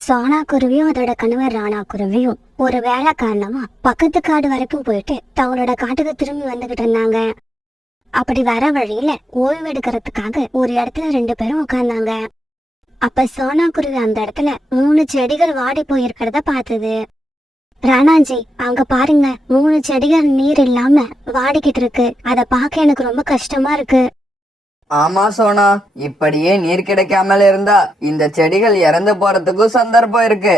சோனா குருவியும் அதோட கணவர் ராணா குருவியும் ஒரு வேலை காரணமா பக்கத்து காடு வரைக்கும் போயிட்டு தங்களோட காட்டுக்கு திரும்பி வந்துகிட்டு இருந்தாங்க. அப்படி வர வழியில ஓய்வு எடுக்கிறதுக்காக ஒரு இடத்துல ரெண்டு பேரும் உட்கார்ந்தாங்க. அப்ப சோனா குருவி அந்த இடத்துல 3 செடிகள் வாடி போயிருக்கிறத பார்த்தது. ராணாஜி, அங்க பாருங்க, 3 செடிகள் நீர் இல்லாம வாடிக்கிட்டு இருக்கு. அத பார்க்க எனக்கு ரொம்ப கஷ்டமா இருக்கு. ஆமா சோனா, இப்படியே நீர் கிடைக்காமல் இருந்தா இந்த செடிகள் இறந்து போறதுக்கும் சந்தர்ப்பம் இருக்கு.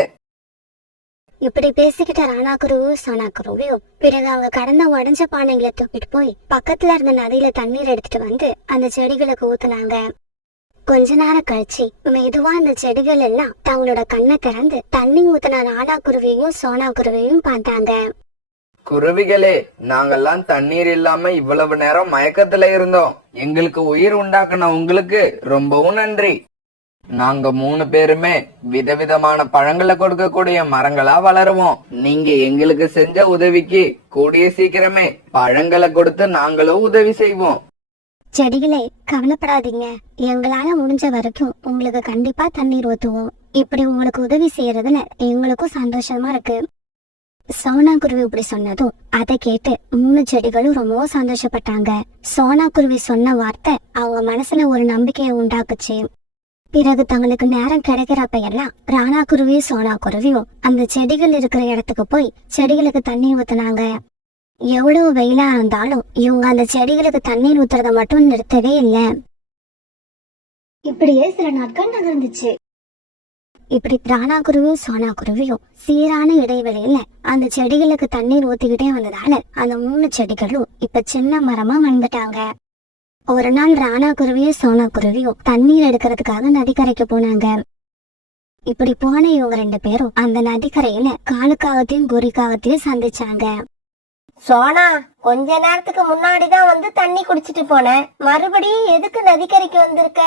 இப்படி பேசிக்கிட்ட ராணா குருவியும் சோனா குருவியும் பிறகு அவங்க கடந்த உடஞ்ச பானைகளை தூக்கிட்டு போய் பக்கத்துல இருந்த நதியில தண்ணீர் எடுத்துட்டு வந்து அந்த செடிகளுக்கு ஊத்துனாங்க. கொஞ்ச நேரம் கழிச்சு மெதுவா அந்த செடிகள் எல்லாம் தங்களோட கண்ணை திறந்து தண்ணி ஊத்துன ராணா குருவியும் சோனா குருவியும் பார்த்தாங்க. குருவிகளே, நாங்கெல்லாம் தண்ணீர் இல்லாம இவ்வளவு நேரம் மயக்கத்துல இருந்தோம். எங்களுக்கு உயிர் உண்டாக்குன உங்களுக்கு ரொம்பவும் நன்றி. நாங்க 3 பேருமே விதவிதமான பழங்களை கொடுக்கக்கூடிய மரங்களா வளருவோம். நீங்க எங்களுக்கு செஞ்ச உதவிக்கு கூடிய சீக்கிரமே பழங்களை கொடுத்து நாங்களும் உதவி செய்வோம். செடிகளே, கவலைப்படாதீங்க. எங்களால முடிஞ்ச வரைக்கும் உங்களுக்கு கண்டிப்பா தண்ணீர் ஊத்துவோம். இப்படி உங்களுக்கு உதவி செய்யறதுல எங்களுக்கும் சந்தோஷமா இருக்கு. சோனா குருவி இப்படி சொன்னதும் அதை கேட்டு 3 செடிகளும் ரொம்பவும் சந்தோஷப்பட்டாங்க. சோனா குருவி சொன்ன வார்த்தை அவங்க மனசுல ஒரு நம்பிக்கையை உண்டாக்குச்சு. பிறகு தங்களுக்கு நேரம் கிடைக்கிறப்ப எல்லாம் ராணா குருவியும் சோனா குருவியும் அந்த செடிகள் இருக்கிற இடத்துக்கு போய் செடிகளுக்கு தண்ணி ஊத்துனாங்க. எவ்வளவு வெயிலா இருந்தாலும் இவங்க அந்த செடிகளுக்கு தண்ணீர் ஊத்துறத மட்டும் நிறுத்தவே இல்லை. இப்படியே சில நாட்கள் நகர்ந்துச்சு. இப்படி ராணா குருவியும் சோனா குருவியும் சீரான இடைவெளியில அந்த செடிகளுக்கு தண்ணீர் ஊத்திக்கிட்டே வந்ததால அந்த 3 செடிகளும் இப்ப சின்ன மரமா வளர்ந்துட்டாங்க. ஒரு நாள் ராணா குருவியும் சோனா குருவியும் தண்ணீர் எடுக்கிறதுக்காக நதிக்கரைக்கு போனாங்க. இப்படி போன இவங்க 2 பேரும் அந்த நதிக்கரையில காலுக்காகத்தையும் குறிக்காகத்தையும் சந்திச்சாங்க. சோனா, கொஞ்ச நேரத்துக்கு முன்னாடிதான் வந்து தண்ணி குடிச்சிட்டு போனேன். மறுபடியும் எதுக்கு நதிக்கரைக்கு வந்திருக்க?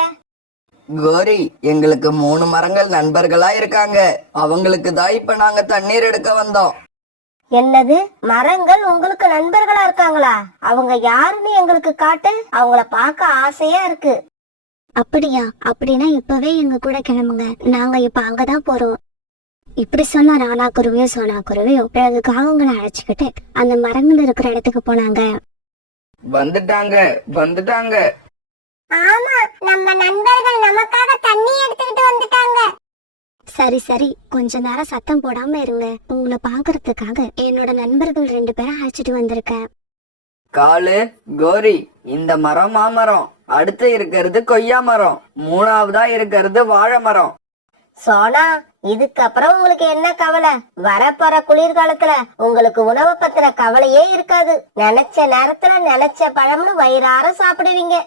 கோரி, எங்களுக்கு 3 மரங்கள் நண்பர்களா இருக்காங்க. அவங்களுக்கு தான் இப்ப நாங்க தண்ணீர் எடுக்க வந்தோம். என்னது, மரங்கள் உங்களுக்கு நண்பர்களா இருக்காங்களா? அவங்க யாருன்னு எங்களுக்கு காட்டு. அவங்கள பார்க்க ஆசையா இருக்கு. அப்படியா? அப்படின்னா இப்பவே எங்க கூட கிளம்புங்க. நாங்க இப்ப அங்கதான் போறோம். இப்படி சொன்ன ராணா குருவியும் சோனா குருவியும் பிறகு காகங்களை அழைச்சுக்கிட்டு அந்த மரங்கள் இருக்கிற இடத்துக்கு போனாங்க. வந்துட்டாங்க வந்துட்டாங்க. ஆமா, நம்ம நண்பர்கள் நமக்காக தண்ணி எடுத்துக்கிட்டு வந்துட்டாங்க. சரி சரி, கொஞ்ச நேரம் சத்தம் போடாம இருங்க. உங்களை பாக்குறதுக்காக என்னோட நண்பர்கள் 2 பேரை அழைச்சிட்டு வந்திருக்கேன். காலு, கோரி, இந்த மரம் மாமரம், அடுத்து இருக்கிறது கொய்யா மரம், 3ஆவதா இருக்கிறது வாழை மரம். சோனா, இதுக்கப்புறம் உங்களுக்கு என்ன கவலை? வரப்போற குளிர்காலத்துல உங்களுக்கு உணவு பத்திர கவலையே இருக்காது. நினைச்ச நேரத்துல நினைச்ச பழம்னு வயிறார சாப்பிடுவீங்க.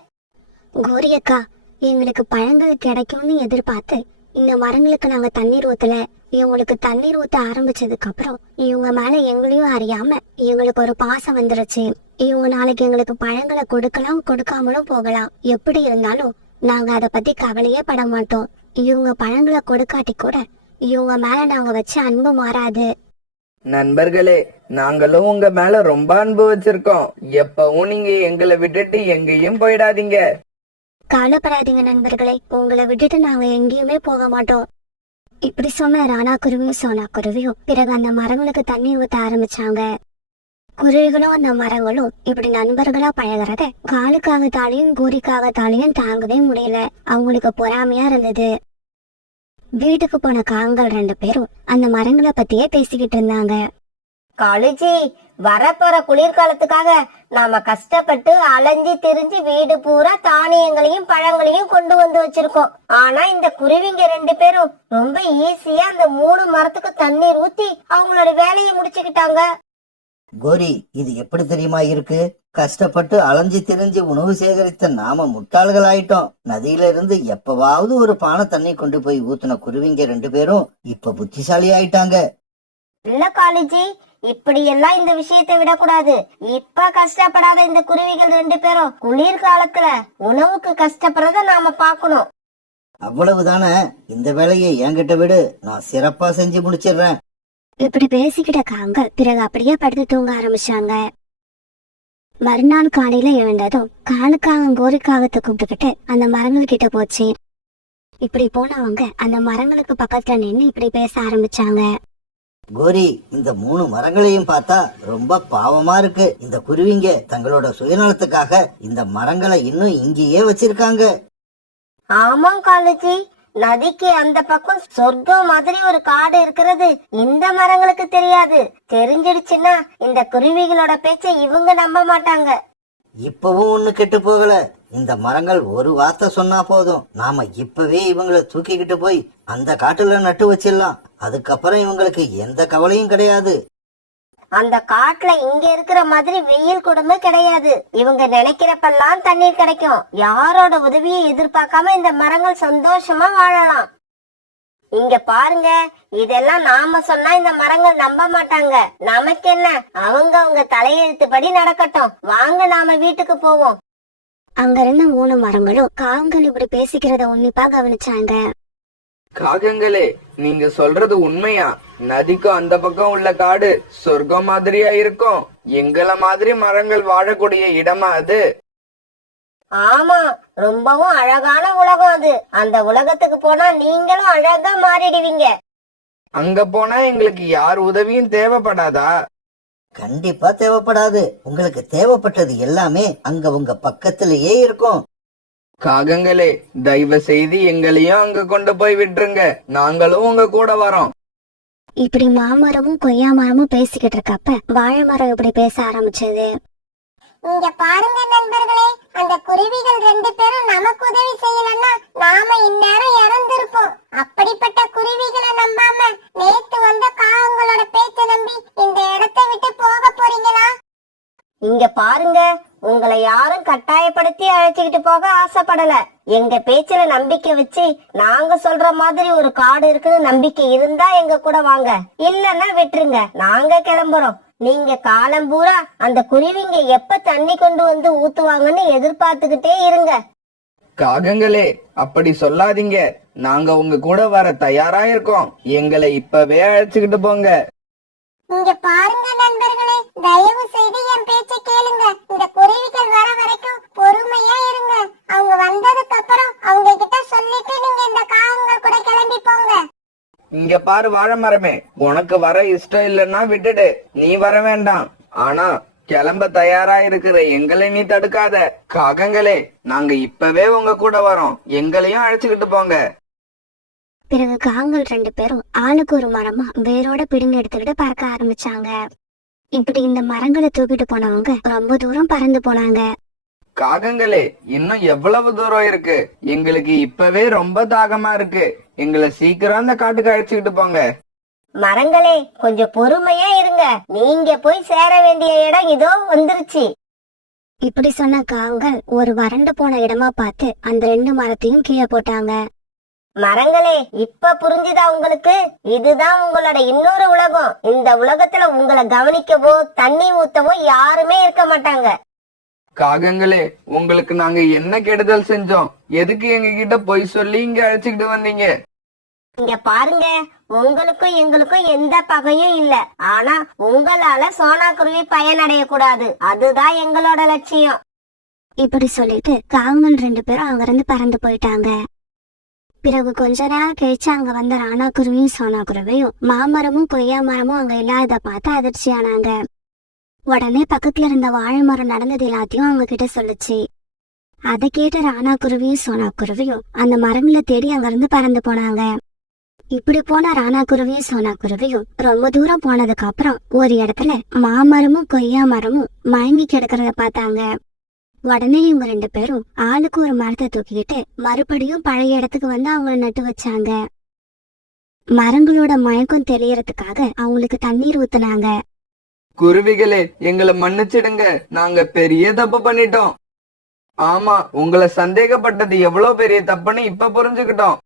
கோரி அக்கா, எங்களுக்கு பழங்கள் கிடைக்கும்னு எதிர்பார்த்து இந்த மரங்களுக்கு நாங்க தண்ணீர் ஊத்தல. இவங்களுக்கு தண்ணீர் ஊத்த ஆரம்பிச்சதுக்கு அப்புறம் இவங்க மேல எங்களையும் அறியாம எங்களுக்கு ஒரு பாசம் வந்துருச்சு. இவங்க நாளைக்கு எங்களுக்கு பழங்களை கொடுக்கலாம், கொடுக்காமலும் போகலாம். எப்படி இருந்தாலும் நாங்க அதை பத்தி கவலையே பட மாட்டோம். இவங்க பழங்களை கொடுக்காட்டி கூட இவங்க மேல நாங்க வச்ச அன்பு மாறாது. நண்பர்களே, நாங்களும் உங்க மேல ரொம்ப அன்பு வச்சிருக்கோம். எப்பவும் நீங்க எங்களை விட்டுட்டு எங்கேயும் போயிடாதீங்க. கவலைப்படாதீங்க நண்பர்களே, உங்களை விட்டுட்டு நாங்க எங்கேயுமே போக மாட்டோம். இப்படி சொன்ன ராணா குருவியும் சோனா குருவியும் பிறகு அந்த மரங்களுக்கு தண்ணி ஊத்த ஆரம்பிச்சாங்க. குருவிகளும் அந்த மரங்களும் இப்படி நண்பர்களா பழகிறத காலுக்காகத்தாலையும் கூரிக்காகத்தாலையும் தாங்கவே முடியல. அவங்களுக்கு பொறாமையா இருந்தது. வீட்டுக்கு போன காகங்கள் 2 பேரும் அந்த மரங்களை பத்தியே பேசிக்கிட்டு இருந்தாங்க. காலேஜி, வரப்போற குளிர்காலத்துக்காக நாம கஷ்டப்பட்டு அலைஞ்சி திரிஞ்சு வீடு பூரா தானியங்களையும் பழங்களையும் கொண்டு வந்து வச்சிருக்கோம். ஆனா இந்த குருவிங்க 2 பேரும் ரொம்ப ஈஸியா அந்த 3 மரத்துக்கு தண்ணீர் ஊத்தி அவங்களோட வேலையை முடிச்சுக்கிட்டாங்க. கோரி, இது எப்படி தெரியுமா இருக்கு? கஷ்டப்பட்டு அலைஞ்சு திரிஞ்சு உணவு சேகரித்த நாம முட்டாள்கள் ஆயிட்டோம். நதியில இருந்து எப்பவாவது ஒரு பானை தண்ணி கொண்டு போய் ஊத்துன குருவிங்க 2 பேரும் இப்ப புத்திசாலி ஆயிட்டாங்க. இல்ல காலேஜி, இப்படி எல்லாம் இந்த விஷயத்தை விடக்கூடாது. இப்ப கஷ்டப்படாத இந்த குருவிகள் 2 பேரும் குளிர்காலத்துல உணவுக்கு கஷ்டப்படுறத நாம பாக்கணும். அவ்வளவுதானே, இந்த வேலையை என்கிட்ட விடு, நான் சிறப்பா செஞ்சு முடிச்சிடுறேன். இப்படி பேசிக்கிட்ட காகங்கள் பிறகு அப்படியே படுத்து தூங்க ஆரம்பிச்சாங்க. மறுநாள் காலையில எழுந்ததும் காலுக்காக கோரிக்காகத்தை கூப்பிட்டுக்கிட்டு அந்த மரங்கள் கிட்ட போச்சு. இப்படி போனவங்க அந்த மரங்களுக்கு பக்கத்துல நின்னு இப்படி பேச ஆரம்பிச்சாங்க. கோரி, இந்த 3 மரங்களையும் பார்த்தா ரொம்ப பாவமா இருக்கு. இந்த குருவிங்க தங்களோட சுயநலத்துக்காக இந்த மரங்களை இன்னும் இங்கேயே வச்சிருக்காங்க. ஆமா காலுஜி, நதிக்கு அந்த பக்கம் சொர்க்கம் மாதிரி ஒரு காடு இருக்கிறது இந்த மரங்களுக்கு தெரியாது. தெரிஞ்சிடுச்சுன்னா இந்த குருவிகளோட பேச்சை இவங்க நம்ப மாட்டாங்க. இப்பவும் ஒண்ணு கெட்டு போகல. இந்த மரங்கள் ஒரு வார்த்தை சொன்னா போதும், நாம இப்பவே இவங்களை தூக்கிக்கிட்டு போய் அந்த காட்டுல நட்டு வச்சிடலாம். அதுக்கப்புறம் இவங்களுக்கு எந்த கவலையும் கிடையாது. அந்த காட்டுல இங்க இருக்கிற மாதிரி வெயில் கொடுமை கிடையாது. இவங்க நினைக்கிறப்பெல்லாம் தண்ணீர் கிடைக்கும். யாரோட உதவியை எதிர்பார்க்காம இந்த மரங்கள் சந்தோஷமா வாழலாம். இங்க பாருங்க, இதெல்லாம் நாம சொன்னா இந்த மரங்கள் நம்ப மாட்டாங்க. நமக்கு என்ன, அவங்க தலையெழுத்துப்படி நடக்கட்டும். வாங்க நாம வீட்டுக்கு போவோம். அங்க இருந்த 3 மரங்களும் காகங்கள் இப்படி பேசிக்கிறத உன்னிப்பா கவனிச்சாங்க. காகங்களே, நீங்க சொல்றது உண்மையா? நதிக்கும் அந்த பக்கம் உள்ள காடு சொர்க்கம் மாதிரியா இருக்கும்? எங்கள மாதிரி மரங்கள் வாழக்கூடிய இடமா அது? ஆமா, ரொம்பவும் அழகான உலகம் அது. அந்த உலகத்துக்கு போனா நீங்களும் அழகா மாறிடுவீங்க. அங்க போனா எங்களுக்கு யார் உதவியும் தேவைப்படாதா? கண்டிப்பா தேவைப்படாது. உங்களுக்கு தேவைப்பட்டது எல்லாமே அங்க உங்க பக்கத்திலேயே இருக்கும். காகங்களே, தயவு செய்து எங்களையும் அங்க கொண்டு போய் விட்டுருங்க. நாங்களும் உங்க கூட வரோம். இப்படி மாமரமும் கொய்யா மரமும் பேசிக்கிட்டு இருக்கப்ப வாழை மரம் இப்படி பேச ஆரம்பிச்சது. இங்க பாருங்க நண்பர்களே, அந்த குருவிகள் 2 பேரும் நமக்கு உதவி செய்யலன்னா நாம இந்நேரம் இறந்திருப்போம். அப்படிப்பட்ட குருவிகளை நம்பாம நேத்து வந்த காகங்களோட பேச்சை நம்பி இந்த இடத்தை விட்டு போக போறீங்களா? இங்க பாருங்க, உங்களை யாரும் கட்டாயப்படுத்தி அழைச்சுக்கிட்டு போக ஆசைப்படல. எங்க பேச்சுல நம்பிக்கை வச்சு நாங்க சொல்ற மாதிரி ஒரு காடு இருக்குன்னு நம்பிக்கை இருந்தா எங்க கூட வாங்க, இல்லன்னா விட்டுருங்க. நாங்க கிளம்புறோம். நீங்க காலம் பூரா அந்த குருவிங்க எப்ப தண்ணி கொண்டு வந்து ஊத்துவாங்கன்னு எதிர்பார்த்துக்கிட்டே இருங்க. காகங்களே, அப்படி சொல்லாதீங்க. நாங்க உங்க கூட வர தயாரா இருக்கோம். எங்களை இப்பவே அழைச்சுக்கிட்டு போங்க. இங்க பாருங்க நண்பர்களே, தயவு செய்து என் பேச்சை கேளுங்க. இந்த குருவிகள் வர வரைக்கும் பொறுமையா இருங்க. அவங்க வந்ததுக்கு அப்புறம் அவங்க கிட்ட சொல்லிட்டு நீங்க இந்த காகங்கள் கூட கிளம்பி போங்க. இங்க பாரு வாழை மரமே, உனக்கு வர இஷ்டம் இல்லைன்னா விட்டுடு. நீ வர வேண்டாம். ஆனா கிளம்ப தயாரா இருக்கிற எங்களை நீ தடுக்காத. காகங்களே, நாங்க இப்பவே உங்க கூட வரோம். எங்களையும் அழைச்சுக்கிட்டு போங்க. பிறகு காகங்கள் 2 பேரும் ஆளுக்கு ஒரு மரமா வேரோட பிடுங்கி எடுத்துக்கிட்டு பறக்க ஆரம்பிச்சாங்க. இப்படி இந்த மரங்களை தூக்கிட்டு போனவங்க ரொம்ப தூரம் பறந்து போனாங்க. காகங்களே, இன்னும் எவ்வளவு தூரம் இருக்கு? எங்களுக்கு இப்பவே ரொம்ப தாகமா இருக்கு. எங்களை சீக்கிரம் அந்த காட்டுக்கு அழைச்சுக்கிட்டு போங்க. மரங்களே, கொஞ்சம் பொறுமையா இருங்க. நீங்க போய் சேர வேண்டிய இடம் இதோ வந்துருச்சு. இப்படி சொன்ன காகங்கள் ஒரு வறண்டு போன இடமா பார்த்து அந்த 2 மரத்தையும் கீழே போட்டாங்க. மரங்களே, இப்ப புரிஞ்சுதா உங்களுக்கு? இதுதான் உங்களோட இன்னொரு உலகம். இந்த உலகத்துல உங்களை கவனிக்கவோ தண்ணி ஊத்தவோ யாருமே இருக்க மாட்டாங்க. காகங்களே, உங்களுக்கு நாங்க என்ன கெடுதல் செஞ்சோம்? எதுக்கு எங்க கிட்ட பொய் சொல்லி இங்க அழைச்சுக்கிட்டு வந்தீங்க? இங்க பாருங்க, உங்களுக்கும் எங்களுக்கும் எந்த பகையும் இல்ல. ஆனா உங்களால சோனா குருவி பயனடைய கூடாது. அதுதான் எங்களோட லட்சியம். இப்படி சொல்லிட்டு காகங்கள் 2 பேரும் அங்கிருந்து பறந்து போயிட்டாங்க. பிறகு கொஞ்ச நேரம் கழிச்சு அங்க வந்த ராணா குருவியும் சோனா குருவியும் மாமரமும் கொய்யா மரமும் அங்க இல்லாதத பார்த்து அதிர்ச்சியானாங்க. உடனே பக்கத்துல இருந்த வாழை மரம் நடந்தது எல்லாத்தையும் அவங்க கிட்ட சொல்லுச்சு. அதை கேட்ட ராணா குருவியும் சோனா குருவியும் அந்த மரங்களை தேடி அங்கிருந்து பறந்து போனாங்க. இப்படி போன ராணா குருவியும் சோனா குருவியும் ரொம்ப தூரம் போனதுக்கு அப்புறம் ஒரு இடத்துல மாமரமும் கொய்யா மரமும் மயங்கி கிடக்கிறத பார்த்தாங்க. உடனே இவங்க 2 பேரும் ஆளுக்கு ஒரு மரத்தை தூக்கிக்கிட்டு மறுபடியும் பழைய இடத்துக்கு வந்து அவங்கள நட்டு வச்சாங்க. மரங்களோட மயக்கம் தெரியறதுக்காக அவங்களுக்கு தண்ணீர் ஊத்துனாங்க. குருவிகளே, எங்களை மன்னிச்சிடுங்க. நாங்க பெரிய தப்பு பண்ணிட்டோம். ஆமா, உங்களை சந்தேகப்பட்டது எவ்வளவு பெரிய தப்புன்னு இப்ப புரிஞ்சுக்கிட்டோம்.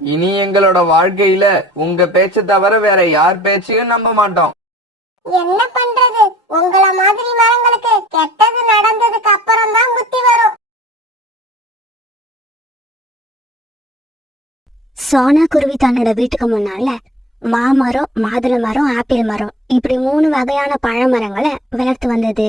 இனி எங்களோட வாழ்க்கையில உங்க பேச்ச தவிர வேற யார் பேச்சையும் நம்ப மாட்டோம். என்ன பண்றது? உங்கள மாதிரி மரங்களுக்கு கெட்டது நடந்ததுக்கு அப்புறம் தான் புத்தி வரும். சோனா குருவி தன்னோட வீட்டுக்கு முன்னால மாமரம், மாதுளை மரம், ஆப்பிள் மரம் இப்படி 3 வகையான பழமரங்களை வளர்த்து வந்தது.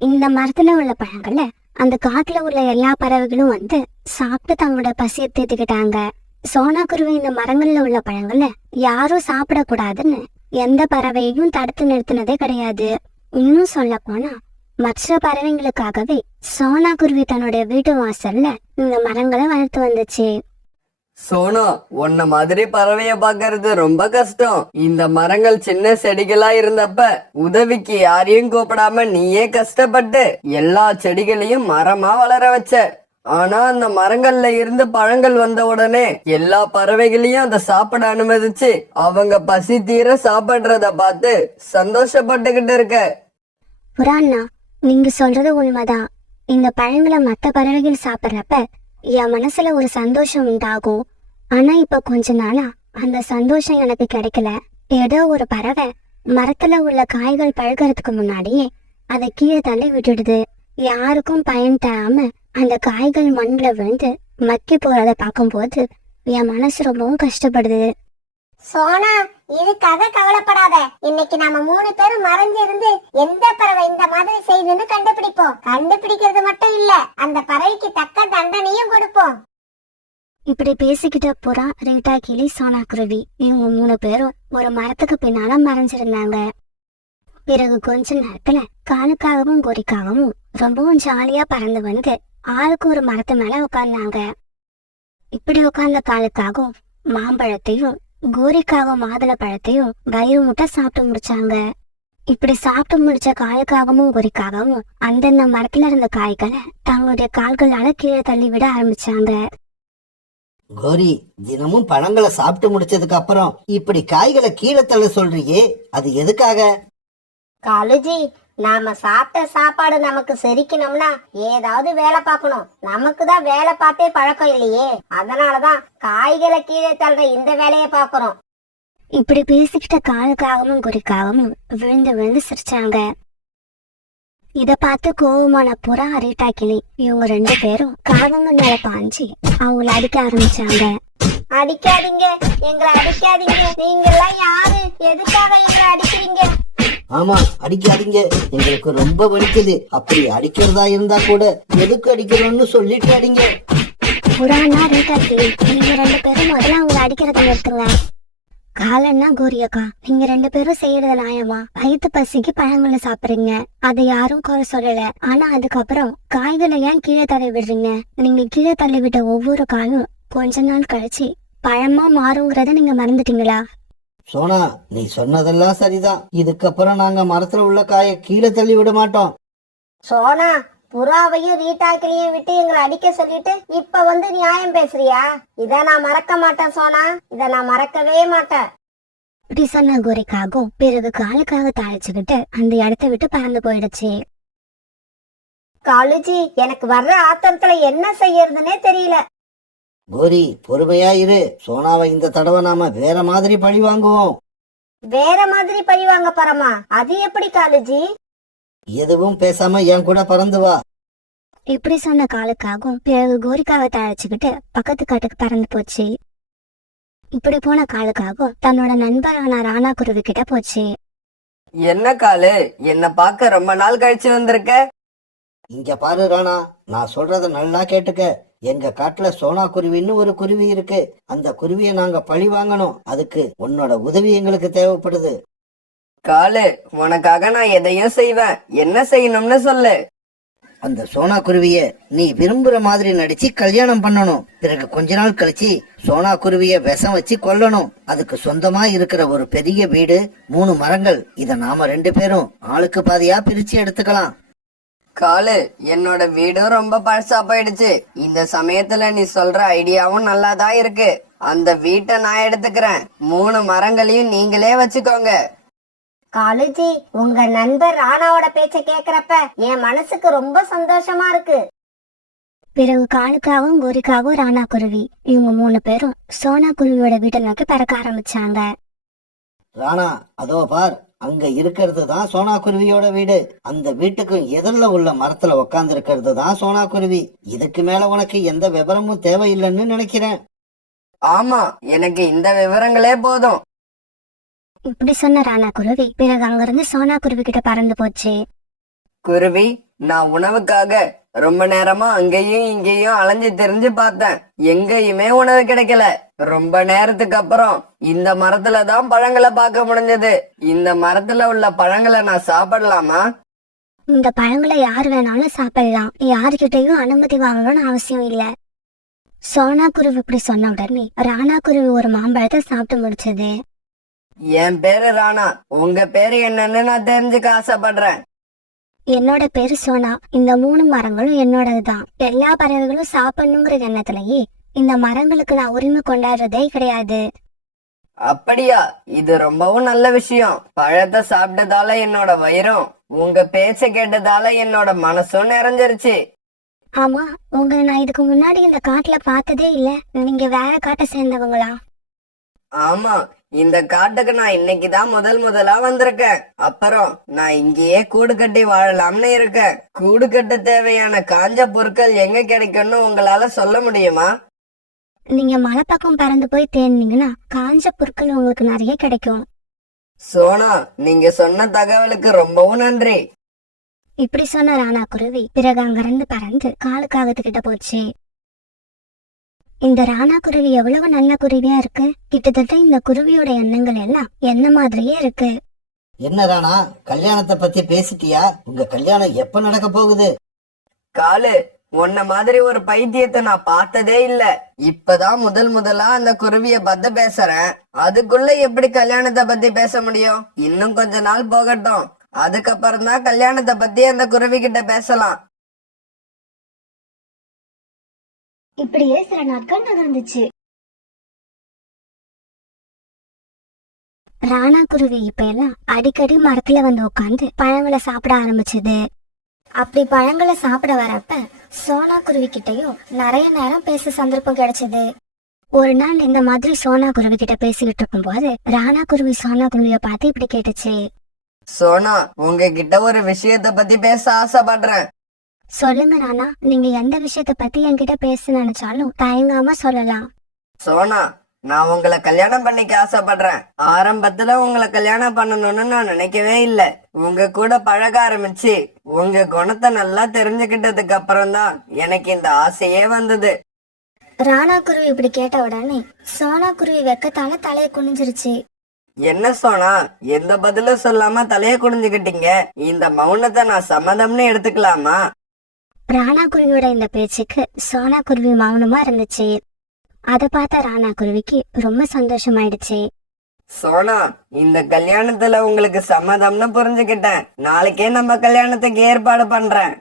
இந்த மரத்துல உள்ள பழங்கள்ல அந்த காட்டுல உள்ள எல்லா பறவைகளும் வந்து சாப்பிட்டு தங்களோட பசியை தீர்த்துக்கிட்டாங்க. சோனா குருவி இந்த மரங்கள்ல உள்ள பழங்கள யாரும் சாப்பிடக்கூடாதுன்னு எந்த பறவையும் தடுத்து நிறுத்தினதே கிடையாது. இன்னும் சொல்ல போனா மற்ற பறவைங்களுக்காகவே சோனா குருவி தன்னுடைய வீட்டு வாசல்ல இந்த மரங்களை வளர்த்து வந்துச்சு. சோனா, உன்ன மாதிரி பறவைய பாக்குறது ரொம்ப கஷ்டம். இந்த மரங்கள் சின்ன செடிகளா இருந்தப்ப உதவிக்கு யாரையும் கூப்பிடாம நீயே கஷ்டப்பட்டு எல்லா செடிகளையும் மரமா வளர வச்ச. ஆனா அந்த மரங்கள்ல இருந்து பழங்கள் வந்த உடனே எல்லா பறவைகளையும் அதை சாப்பிட அனுமதிச்சு அவங்க பசி தீர சாப்பிடுறத பார்த்து சந்தோஷப்பட்டுக்கிட்டு இருக்க. புறாண்ணா, நீங்க சொல்றது உண்மைதான். இந்த பழங்களை மத்த பறவைகள் சாப்பிட்றப்ப என் மனசுல ஒரு சந்தோஷம் உண்டாகும். ஆனா இப்ப கொஞ்ச நாளா அந்த சந்தோஷம் எனக்கு கிடைக்கல. ஏதோ ஒரு பறவை மரத்துல உள்ள காய்கள் பழுக்கிறதுக்கு முன்னாடியே அதை கீழே தள்ளி விட்டுடுது. யாருக்கும் பயன் தராம அந்த காய்கள் மண்ணுல விழுந்து மக்கி போறத பார்க்கும்போது என் மனசு ரொம்பவும் கஷ்டப்படுது. சோனா, இதுக்காக கவலைப்படாத. இன்னைக்கு நாம 3 பேரும் மறைஞ்சிருந்து எந்த பறவை இந்த மாதிரி செய்யுதுன்னு கண்டுபிடிப்போம். கண்டுபிடிக்கிறது மட்டும் இல்ல, அந்த பறவைக்கு தக்க தண்டனையும் கொடுப்போம். இப்படி பேசிக்கிட்ட புறா, ரீட்டா, கிளி, சோனா குருவி இவங்க 3 பேரும் ஒரு மரத்துக்கு பின்னால மறைஞ்சிருந்தாங்க. பிறகு கொஞ்ச நேரத்துல காலுக்காகவும் கோரிக்காகவும் ரொம்பவும் ஜாலியா பறந்து வந்து ஆளுக்கு ஒரு மரத்து மேல உட்கார்ந்தாங்க. இப்படி உட்கார்ந்த காலுக்காகவும் மாம்பழத்தையும் கோரிக்காகவும் மாதுளை பழத்தையும் வயிறு முட்டை சாப்பிட்டு முடிச்சாங்க. இப்படி சாப்பிட்டு முடிச்ச காலுக்காகவும் கோரிக்காகவும் அந்தந்த மரத்துல இருந்த காய்களை தங்களுடைய கால்களால கீழே தள்ளி விட ஆரம்பிச்சாங்க. கோரி, தினமும் பழங்களை சாப்பிட்டு முடிச்சதுக்கு அப்புறம் இப்படி காய்களை கீழே தள்ள சொல்றியே, அது எதுக்காக? காலுஜி, நாம சாப்பிட்ட சாப்பாடு நமக்கு செரிக்கணும்னா ஏதாவது வேலை பார்க்கணும். நமக்கு தான் வேலை பார்த்தே பழக்கம் இல்லையே, அதனாலதான் காய்களை கீழே தள்ளுற இந்த வேலையை பார்க்கறோம். இப்படி பேசிக்கிட்ட காலுக்காகவும் குறிக்காகவும் விழுந்து விழுந்து சிரிச்சாங்க. இத பார்த்து கோவமான புறா, ரீட்டா, கிளி இவங்க 2 பேரும் காகங்க மேல பாஞ்சு அவங்கள அடிக்க ஆரம்பிச்சாங்க. அடிக்காதீங்க, எங்களை அடிக்காதீங்க. நீங்க எல்லாம் யாரு? எதுக்காக எங்களை அடிக்கிறீங்க? ஆமா, அடிக்காதீங்க, எங்களுக்கு ரொம்ப வலிக்குது. அப்படி அடிக்கிறதா இருந்தா கூட எதுக்கு அடிக்கிறோம்னு சொல்லிட்டு அடிங்க. புறானா, ரீட்டா, கிளி நீங்க 2 பேரும் முதல்ல அவங்கள அடிக்கிறத நிறுத்துங்க. காலன்னா கோரியக்கா, நீங்க 2 பேரும் செய்யறது நியாயமா? வயிற்று பசிக்கு பழங்களை சாப்பிடுறீங்க, அதை யாரும் குறை சொல்லல. ஆனா அதுக்கப்புறம் காய்களை ஏன் கீழே தள்ளி விடுறீங்க? நீங்க கீழே தள்ளி விட்ட ஒவ்வொரு காயும் கொஞ்ச நாள் கழிச்சு பழமா மாறுங்கிறத நீங்க மறந்துட்டீங்களா? சோனா, நீ சொன்னதெல்லாம் சரிதான். இதுக்கப்புறம் நாங்க மரத்துல உள்ள காயை கீழே தள்ளி விட மாட்டோம். சோனா, புறாவையும் ரீட்டாக்கிலையும் விட்டு எங்களை அடிக்க சொல்லிட்டு இப்ப வந்து நியாயம் பேசுறியா? இத நான் மறக்க மாட்டேன் சோனா, இத நான் மறக்கவே மாட்டேன். இப்படி சொன்ன கோரிக்காகும் பிறகு காலுக்காக தாளிச்சுக்கிட்டு அந்த இடத்த விட்டு பறந்து போயிடுச்சு. காலுஜி, எனக்கு வர்ற ஆத்திரத்துல என்ன செய்யறதுன்னே தெரியல. கோரி, பொறுமையா இரு. சோனாவை இந்த தடவை நாம வேற மாதிரி பழி வாங்குவோம். வேற மாதிரி பழி வாங்க போறோமா? அது எப்படி காலுஜி? எதுவும் பேசாம என் கூட பறந்து வா. இப்படி சொன்ன காலுக்காகும் பிறகு கோரிக்காவை தாளிச்சுக்கிட்டு பக்கத்து காட்டுக்கு பறந்து போச்சு. இப்படி போன காலுக்காகும் தன்னோட நண்பரான ராணா குருவி கிட்ட போச்சு. என்ன காலு, என்ன பார்க்க ரொம்ப நாள் கழிச்சு வந்திருக்க? இங்க பாரு ராணா, நான் சொல்றத நல்லா கேட்டுக்க. எங்க காட்டுல சோனா குருவின்னு ஒரு குருவி இருக்கு. அந்த குருவியை நாங்க பழி வாங்கணும். அதுக்கு உன்னோட உதவி எங்களுக்கு தேவைப்படுது. காலு, உனக்காக நான் எதையும் செய்வேன். என்ன செய்யணும்னு சொல்லு. அந்த சோனா குருவிய நீ விரும்புற மாதிரி நடிச்சு கல்யாணம் பண்ணணும். பிறகு கொஞ்ச நாள் கழிச்சு சோனா குருவிய விஷம் வச்சு கொல்லணும். அதுக்கு சொந்தமா இருக்கிற ஒரு பெரிய வீடு, 3 மரங்கள், இத நாம 2 பேரும் ஆளுக்கு பாதியா பிரிச்சு எடுத்துக்கலாம். காலு, என்னோட வீடும் ரொம்ப பழசா போயிடுச்சு. இந்த சமயத்துல நீ சொல்ற ஐடியாவும் நல்லாதான் இருக்கு. அந்த வீட்டை நான் எடுத்துக்கிறேன். 3 மரங்களையும் நீங்களே வச்சுக்கோங்க. காலுஜி, உங்க நண்பர் ராணாவோட பேச்ச கேக்குறப்ப என் மனசுக்கு ரொம்ப சந்தோஷமா இருக்கு. பிறகு காலுக்காகவும் கோரிக்காகவும் ராணா குருவி இவங்க 3 பேரும் சோனா குருவியோட வீட்டை நோக்கி பறக்க ஆரம்பிச்சாங்க. ராணா, அதோ பார், அங்க இருக்கிறது தான் சோனா குருவியோட வீடு. அந்த வீட்டுக்கு எதிரில் உள்ள மரத்துல உக்காந்து இருக்கிறது தான் சோனா குருவி. இதுக்கு மேல உனக்கு எந்த விவரமும் தேவையில்லைன்னு நினைக்கிறேன். ஆமா, எனக்கு இந்த விவரங்களே போதும். இப்படி சொன்ன ராணா குருவி பிறகு அங்கிருந்து சோனா குருவி கிட்ட பறந்து போச்சு. குருவி, நான் உணவுக்காக ரொம்ப நேரமா அங்கேயும் இங்கேயும் அலைஞ்சு திரிஞ்சு பார்த்தேன். எங்கேயுமே உணவு கிடைக்கல. ரொம்ப நேரத்துக்கு அப்புறம் இந்த மரத்துல தான் பழங்களை பார்க்க முடிஞ்சது. இந்த மரத்துல உள்ள பழங்களை நான் சாப்பிடலாமா? இந்த பழங்களை யார் வேணாலும் சாப்பிடலாம், யாருக்கிட்டையும் அனுமதி வாங்கணும்னு அவசியம் இல்ல. சோனா குருவி இப்படி சொன்ன உடனே ராணா குருவி ஒரு மாம்பழத்தை சாப்பிட்டு முடிச்சது. என் பேரு ராணா. உங்க பேரு என்னன்னு நான் தெரிஞ்சுக்க ஆசைப்படுறேன். என்னோட பேரு சோனா. இந்த 3 மரங்களும் என்னோடதுதான். எல்லா பறவைகளும் சாப்பிடணுங்கிற எண்ணத்திலேயே இந்த மரங்களுக்கு நான் உரிமை கொண்டாடுறதே கிடையாது. அப்படியா? இது ரொம்பவும் நல்ல விஷயம். பழத்தை சாப்பிட்டதால என்னோட வயிறும், உங்க பேச்ச கேட்டதால என்னோட மனசும் நிறைஞ்சிருச்சு. ஆமா, உங்களை நான் இதுக்கு முன்னாடி இந்த காட்டுல பார்த்ததே இல்ல. நீங்க வேற காட்டை சேர்ந்தவங்களா? ஆமா, இந்த காட்டுக்கு நான் இன்னைக்குதான் முதலா வந்திருக்கேன். அப்புறம் நான் இங்கேயே கூடு கட்டி வாழலாம்னு இருக்கேன். கூடு கட்ட தேவையான காஞ்ச பொருட்கள் எங்க கிடைக்கும்னு உங்களால சொல்ல முடியுமா? நீங்க மலை பக்கம் பறந்து போய் தேடினீங்கன்னா காஞ்ச பொருட்கள் உங்களுக்கு நிறைய கிடைக்கும். சோனா, நீங்க சொன்ன தகவலுக்கு ரொம்பவும் நன்றி. இப்படி சொன்ன ராணா குருவி பிறகு அங்கிருந்து பறந்து காலுக்காகத்துக்கிட்ட போச்சு. இந்த ராணா குருவி எவ்வளவு நல்ல குருவியா இருக்கு. கிட்டத்தட்ட இந்த குருவியோட எண்ணங்கள் எல்லாம் என்ன மாதிரியே இருக்கு. என்ன ராணா, கல்யாணத்தை பத்தி பேசிட்டியா? உங்க கல்யாணம் எப்ப நடக்க போகுது? காலு, உன்ன மாதிரி ஒரு பைத்தியத்தை நான் பார்த்ததே இல்ல. இப்பதான் முதலா அந்த குருவிய பத்தி பேசுறேன். அதுக்குள்ள எப்படி கல்யாணத்தை பத்தி பேச முடியும்? இன்னும் கொஞ்ச நாள் போகட்டும். அதுக்கப்புறம் தான் கல்யாணத்தை பத்தி அந்த குருவி கிட்ட பேசலாம். இப்படியே சில நாட்கள் நகர்ந்துச்சு. ராணா குருவி இப்ப எல்லாம் அடிக்கடி மரத்துல வந்து உட்காந்து பழங்களை சாப்பிட ஆரம்பிச்சது. அப்படி பழங்களை சாப்பிட வரப்ப சோனா குருவி கிட்டையும் நிறைய நேரம் பேச சந்தர்ப்பம் கிடைச்சது. ஒரு நாள் இந்த மாதிரி சோனா குருவி கிட்ட பேசிக்கிட்டு இருக்கும் போது ராணா குருவி சோனா குருவிய பார்த்து இப்படி கேட்டுச்சு. சோனா, உங்ககிட்ட ஒரு விஷயத்த பத்தி பேச ஆசைப்படுறேன். சொல்லுங்க ராணா, நீங்க எந்த விஷயத்த பத்தி என்கிட்ட பேச நினைச்சாலும் தயங்காம சொல்லலாம். சோனா, நான் உங்களை கல்யாணம் பண்ணிக்க ஆசைப்படுறேன். ஆரம்பத்துல உங்களை கல்யாணம் பண்ணணும்னு நான் நினைக்கவே இல்ல. உங்க கூட பழக ஆரம்பிச்சு உங்க குணத்தை நல்லா தெரிஞ்சுக்கிட்டதுக்கு அப்புறம் தான் எனக்கு இந்த ஆசையே வந்தது. ராணா குருவி இப்படி கேட்ட உடனே சோனா குருவி வெக்கத்தால தலையை குனிஞ்சிருச்சு. என்ன சோனா, எந்த பதிலும் சொல்லாம தலைய குனிஞ்சுக்கிட்டீங்க? இந்த மௌனத்தை நான் சம்மதம்னு எடுத்துக்கலாமா? ராணா குருவியோட இந்த பேச்சுக்கு சோனா குருவி மௌனமா இருந்துச்சு. அத பார்த்த ராணா குருவிக்கு ரொம்ப சந்தோஷமாயிடுச்சு. சோனா, இந்த கல்யாணத்துல உங்களுக்கு சம்மதம்னு புரிஞ்சுக்கிட்டேன். நாளைக்கே நம்ம கல்யாணத்துக்கு ஏற்பாடு பண்றேன்.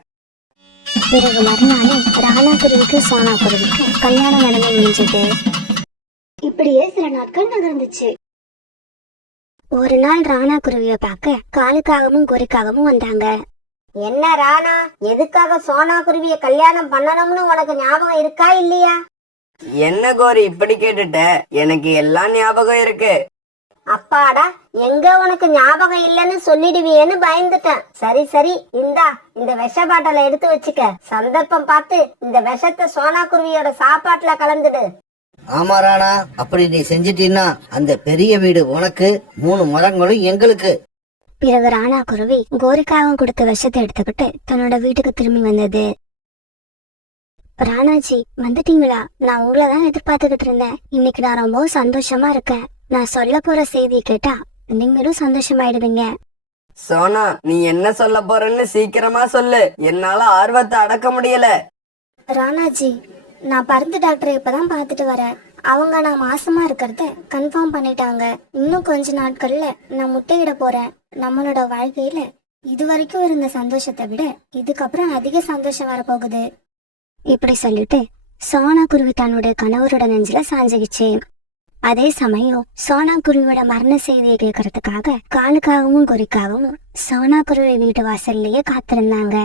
பிறகு மறுநாள் ராணா குருவிக்கு சோனா குருவிக்கு கல்யாணம் நடந்து முடிஞ்சது. இப்படியே சில நாட்கள் நகர்ந்துச்சு. ஒரு நாள் ராணா குருவிய பார்க்க காலுக்காகவும் குறிக்காகவும் வந்தாங்க. என்ன ராணா, எதுக்காக சோனா குருவிய கல்யாணம் பண்ணணும்னு உனக்கு ஞாபகம் இருக்கா இல்லையா? என்ன கோரி இப்படி கேட்டுட்ட? எனக்கு எல்லாம் ஞாபகம் இருக்கு. அப்பாடா, எங்க உனக்கு ஞாபகம் இல்லைன்னு சொல்லிடுவியேன்னு பயந்துட்டேன். சரி சரி, இந்த விஷ பாட்டில எடுத்து வச்சுக்க. சந்தர்ப்பம் பார்த்து இந்த விஷத்தை சோனா குருவியோட சாப்பாட்டுல கலந்துடு. ஆமா ராணா, அப்படி நீ செஞ்சிட்டீன்னா அந்த பெரிய வீடு உனக்கு, 3 மரங்களும் எங்களுக்கு. பிறகு ராணா குருவி கோரிக்காகவும் கொடுத்த விஷத்தை எடுத்துக்கிட்டு தன்னோட வீட்டுக்கு திரும்பி வந்தது. ராணாஜி, வந்துட்டீங்களா? நான் உங்களை தான் எதிர்பார்த்துக்கிட்டு இருந்தேன். இன்னைக்கு நான் ரொம்பவும் சந்தோஷமா இருக்கேன். நான் சொல்ல போற செய்தியை கேட்டா நீங்களும் சந்தோஷமாயிடுவீங்க. சோனா, நீ என்ன சொல்ல போறன்னு சீக்கிரமா சொல்லு. என்னால ஆர்வத்தை அடக்க முடியல. ராணாஜி, நான் பருந்து டாக்டரை இப்பதான் பார்த்துட்டு வரேன். அவங்க நான் மாசமா இருக்கிறத கன்ஃபார்ம் பண்ணிட்டாங்க. இன்னும் கொஞ்ச நாட்கள்ல நான் முட்டையிட போறேன். நம்மளோட வாழ்க்கையில இது வரைக்கும் இருந்த சந்தோஷத்தை விட இதுக்கப்புறம் அதிக சந்தோஷம் வரப்போகுது. இப்படி சொல்லிட்டு சோனா குருவி தன்னுடைய கணவரோட நெஞ்சில சாஞ்சிக்கிச்சு. அதே சமயம் சோனா குருவியோட மரண செய்தியை கேட்கறதுக்காக காலுக்காகவும் குறிக்காகவும் சோனா குருவி வீட்டு வாசல்லையே காத்திருந்தாங்க.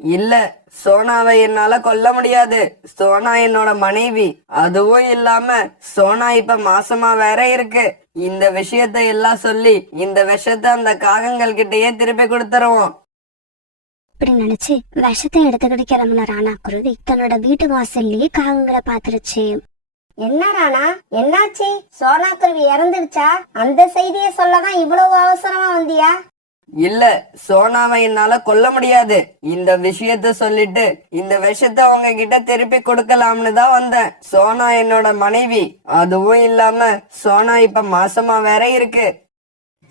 இல்ல, சோனாவை என்னால கொல்ல முடியாது. சோனா என்னோட மனைவி. அதுவும் இல்லாம சோனா இப்ப மாசமா வேற இருக்கு. இந்த விஷயத்தை எல்லாம் சொல்லி இந்த விஷத்தை அந்த காகங்கள் கிட்டயே திருப்பி கொடுத்துருவோம். இப்படி நினைச்சு விஷத்தை எடுத்துக்கிட்டு கிளம்புன ராணா குருவி தன்னோட வீட்டு வாசல்லையே காகங்களை பாத்துருச்சு. என்ன ராணா, என்னாச்சு? சோனா குருவி இறந்துருச்சா? அந்த செய்தியை சொல்லதான் இவ்வளவு அவசரமா வந்தியா? இல்ல, சோனாவை என்னால கொல்ல முடியாது. இந்த விஷயத்த சொல்லிட்டு இந்த விஷத்தை அவங்க கிட்ட திருப்பி கொடுக்கலாம்னு தான் வந்தேன். சோனா என்னோட மனைவி. அதுவும் இல்லாம சோனா இப்ப மாசமா வேற இருக்கு.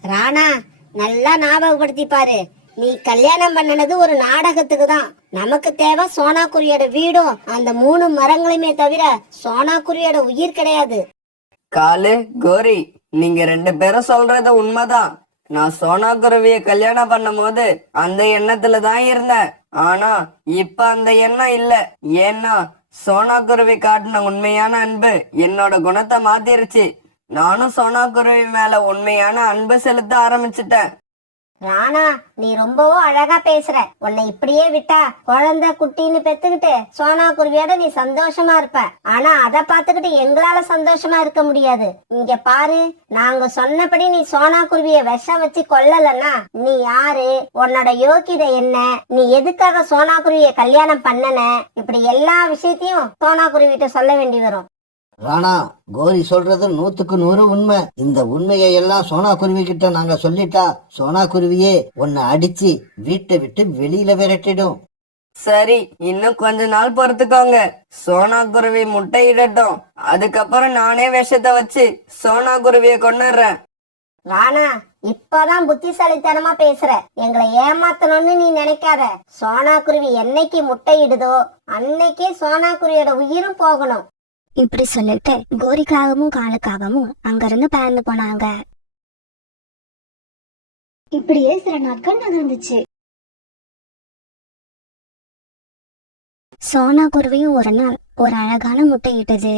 ராணா, நல்லா ஞாபகப்படுத்தி பாரு. நீ கல்யாணம் பண்ணனது ஒரு நாடகத்துக்கு தான். நமக்கு தேவை சோனா குருவியோட வீடும் அந்த 3 மரங்களுமே தவிர சோனா குருவியோட உயிர் கிடையாது. காலு, கோரி, நீங்க 2 பேரும் சொல்றது உண்மைதான். நான் சோனா குருவிய கல்யாணம் பண்ணும் போது அந்த எண்ணத்துல தான் இருந்தேன். ஆனா இப்ப அந்த எண்ணம் இல்ல. ஏன்னா சோனா குருவி காட்டின உண்மையான அன்பு என்னோட குணத்தை மாத்திருச்சு. நானும் சோனா குருவி மேல உண்மையான அன்பு செலுத்த ஆரம்பிச்சிட்டேன். ராணா, நீ ரொம்பவும் அழகா பேசுற. உன்னை இப்படியே விட்டா குழந்தை குட்டின்னு பெத்துக்கிட்டு சோனா குருவியோட நீ சந்தோஷமா இருப்ப. ஆனா அத பாத்துக்கிட்டு எங்களால சந்தோஷமா இருக்க முடியாது. இங்க பாரு, நாங்க சொன்னபடி நீ சோனா குருவிய விஷம் வச்சு கொல்லலன்னா நீ யாரு, உன்னோட யோகிதை என்ன, நீ எதுக்காக சோனா குருவிய கல்யாணம் பண்ணன, இப்படி எல்லா விஷயத்தையும் சோனா குருவிட்ட சொல்ல வேண்டி வரும். ராணா, கோரி சொல்றது 100% உண்மை. இந்த உண்மையை எல்லாம் சோனா குருவி கிட்ட நாங்க சொல்லிட்டா சோனா குருவியே உன்னை அடிச்சு வீட்டை விட்டு வெளியில விரட்டிடும். சரி, இன்னும் கொஞ்ச நாள் பொறுத்துக்கோங்க. சோனா குருவி முட்டையிடட்டும். அதுக்கப்புறம் நானே விஷத்தை வச்சு சோனா குருவிய கொன்னுடுறேன். ராணா, இப்பதான் புத்திசாலித்தனமா பேசுற. எங்களை ஏமாத்தணும்னு நீ நினைக்காத. சோனா குருவி என்னைக்கு முட்டையிடுதோ அன்னைக்கே சோனா குருவியோட உயிரும் போகணும். இப்படி சொல்லிட்டு கோரிக்காகவும் காலுக்காகவும் அங்கிருந்து பறந்து போனாங்க. இப்படியே சில நாட்கள் நகர்ந்துச்சு. சோனா குருவியும் ஒரு நாள் ஒரு அழகான முட்டை இட்டது.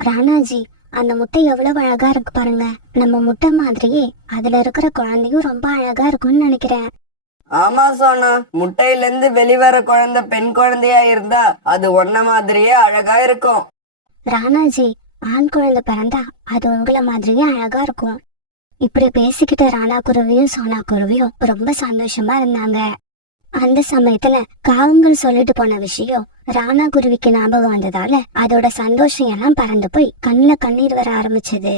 ராணாஜி, அந்த முட்டை எவ்வளவு அழகா இருக்கு பாருங்க. நம்ம முட்டை மாதிரியே அதுல இருக்கிற குழந்தையும் ரொம்ப அழகா இருக்கும்னு நினைக்கிறேன். ஆமா சோனா, முட்டையில இருந்து வெளிவர குழந்தை பெண் குழந்தையா இருந்தா அது ஒன்ன மாதிரியே அழகா இருக்கும். ராணாஜி, ஆண் குழந்தை பிறந்தா அது உங்களை மாதிரியே அழகா இருக்கும். இப்படி பேசிக்கிட்டு ராணா குருவியும் சோனா குருவியும் ரொம்ப சந்தோஷமா இருந்தாங்க. அந்த சமயத்துல காகங்கள் சொல்லிட்டு போன விஷயம் ராணா குருவிக்கு ஞாபகம் வந்ததால அதோட சந்தோஷம் எல்லாம் பறந்து போய் கண்ணுல கண்ணீர் வர ஆரம்பிச்சது.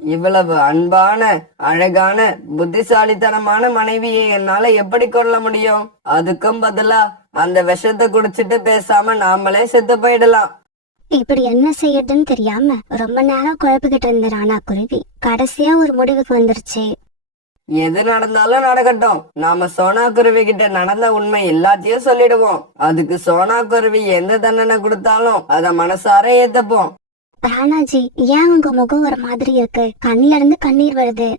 இவ்வளவு அன்பான, அழகான, புத்திசாலித்தனமான மனைவியை என்னால எப்படி கொள்ள முடியும்? அதுக்கும் பதிலா அந்த விஷத்தை குடிச்சிட்டு பேசாம நாமளே செத்து போயிடலாம். இப்படி என்ன செய்யறதுன்னு தெரியாம ரொம்ப நேரம் குழப்பிக்கிட்டு இருந்த ராணா குருவி கடைசியா ஒரு முடிவுக்கு வந்துருச்சு. எது நடந்தாலும் நடக்கட்டும், நாம சோனா குருவி கிட்ட நடந்த உண்மை எல்லாத்தையும் சொல்லிடுவோம். அதுக்கு சோனா குருவி எந்த தண்டனை கொடுத்தாலும் அத மனசார ஏத்துப்போம். ராணாஜி, ஏன் உங்க முகம் ஒரு மாதிரி இருக்கு? கண்ணுல இருந்து கண்ணீர் வருது.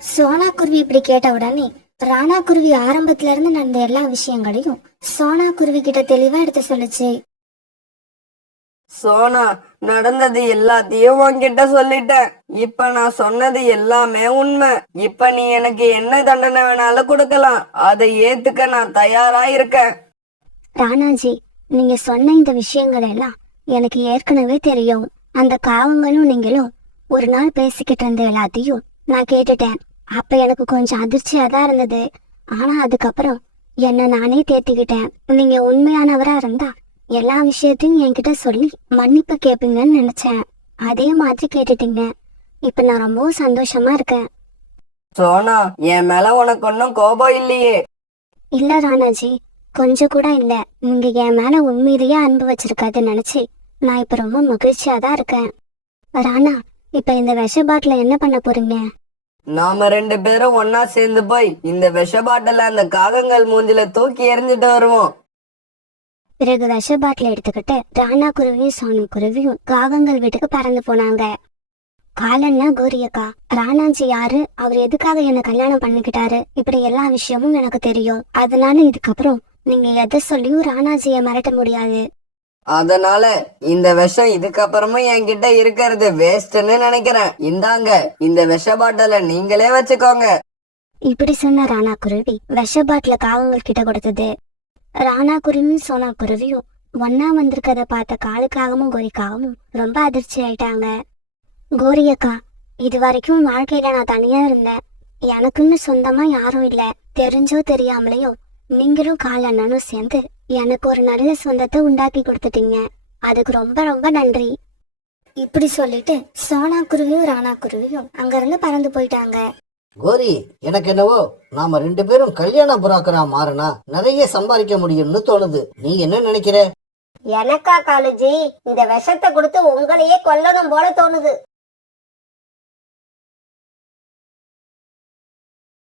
சோனா குருவி இப்படி கேட்ட உடனே ராணா குருவி ஆரம்பத்துல இருந்து நடந்த எல்லா விஷயங்களையும் சோனா குருவி கிட்ட தெளிவா எடுத்து சொல்லுச்சு. சோனா, நடந்தது எல்லாத்தையும் உன்கிட்ட சொல்லிட்டேன். இப்ப நான் சொன்னது எல்லாமே உண்மை. இப்ப நீ எனக்கு என்ன தண்டனை வேணாலும் கொடுக்கலாம். அதை ஏத்துக்க நான் தயாரா இருக்கேன். ராணாஜி, நீங்க சொன்ன இந்த விஷயங்கள் எல்லாம் எனக்கு ஏற்கனவே தெரியும். அந்த காவங்களும் நீங்களும் ஒரு நாள் பேசிக்கிட்டு இருந்த எல்லாத்தையும் நான் கேட்டுட்டேன். அப்ப எனக்கு கொஞ்சம் அதிர்ச்சியா தான் இருந்தது. ஆனா அதுக்கப்புறம் என்ன நானே தேத்திக்கிட்டேன். நீங்க உண்மையானவரா இருந்தா எல்லா விஷயத்தையும் என்கிட்ட சொல்லி மன்னிப்பு கேட்பீங்கன்னு நினைச்சேன். அதே மாதிரி கேட்டுட்டீங்க. இப்ப நான் ரொம்பவும் சந்தோஷமா இருக்கேன். சோனா, என் மேல உனக்கு ஒன்னும் கோபம் இல்லையே? இல்ல ராணாஜி, கொஞ்சம் கூட இல்ல. நீங்க என் மேல உண்மையிலேயே அன்பு வச்சிருக்காதுன்னு நினைச்சு நான் இப்ப ரொம்ப மகிழ்ச்சியா தான் இருக்கேன். ராணா, இப்ப இந்த விஷ பாட்டில என்ன பண்ண போறீங்க? நாம 2 பேரும் ஒன்னா சேர்ந்து போய் இந்த விஷ பாட்டில அந்த காகங்கள் மூஞ்சில தூக்கி எறிஞ்சிட்டு வருவோம். பிறகு விஷ பாட்டில எடுத்துக்கிட்டு ராணா குருவியும் சோனு குருவியும் காகங்கள் வீட்டுக்கு பறந்து போனாங்க. காலன்னா கோரியக்கா, ராணாஜி யாரு, அவர் எதுக்காக என்ன கல்யாணம் பண்ணிக்கிட்டாரு, இப்படி எல்லா விஷயமும் எனக்கு தெரியும். அதனால இதுக்கப்புறம் நீங்க எதை சொல்லியும் ராணாஜிய மிரட்ட முடியாது. அதனால இந்த விஷம் இதுக்கப்புறமும் என்கிட்ட இருக்கிறது வேஸ்ட்னு நினைக்கிறேன். இந்தாங்க, இந்த விஷ பாட்டில நீங்களே வச்சுக்கோங்க. இப்படி சொன்ன ராணா குருவி விஷ பாட்டில காகங்கள் கிட்ட கொடுத்தது. ராணா குருவியும் சோனா குருவியும் ஒன்னா வந்திருக்கத பார்த்த காலுக்காகவும் கோரிக்காகவும் ரொம்ப அதிர்ச்சி ஆயிட்டாங்க. கோரியக்கா, இது வரைக்கும் வாழ்க்கையில நான் தனியா இருந்தேன். எனக்குன்னு சொந்தமா யாரும் இல்ல. தெரிஞ்சோ தெரியாமலையோ நீங்களும் கால் அண்ணனும் சேர்ந்து எனக்கு ஒரு நல்ல சொந்தத்தை உண்டாக்கி கொடுத்துட்டீங்க. அதுக்கு ரொம்ப ரொம்ப நன்றி. இப்படி சொல்லிட்டு சோனா குருவியும் ராணா குருவியும் அங்கிருந்து பறந்து போயிட்டாங்க. கோரி, எனக்கு என்னவோ நாம 2 பேரும் கல்யாண புரோக்கரா மாறினா நிறைய சம்பாதிக்க முடியும்னு தோணுது. நீ என்ன நினைக்கிற? எனக்கா காலுஜி, இந்த விஷத்தை கொடுத்து உங்களையே கொல்லணும் போல தோணுது.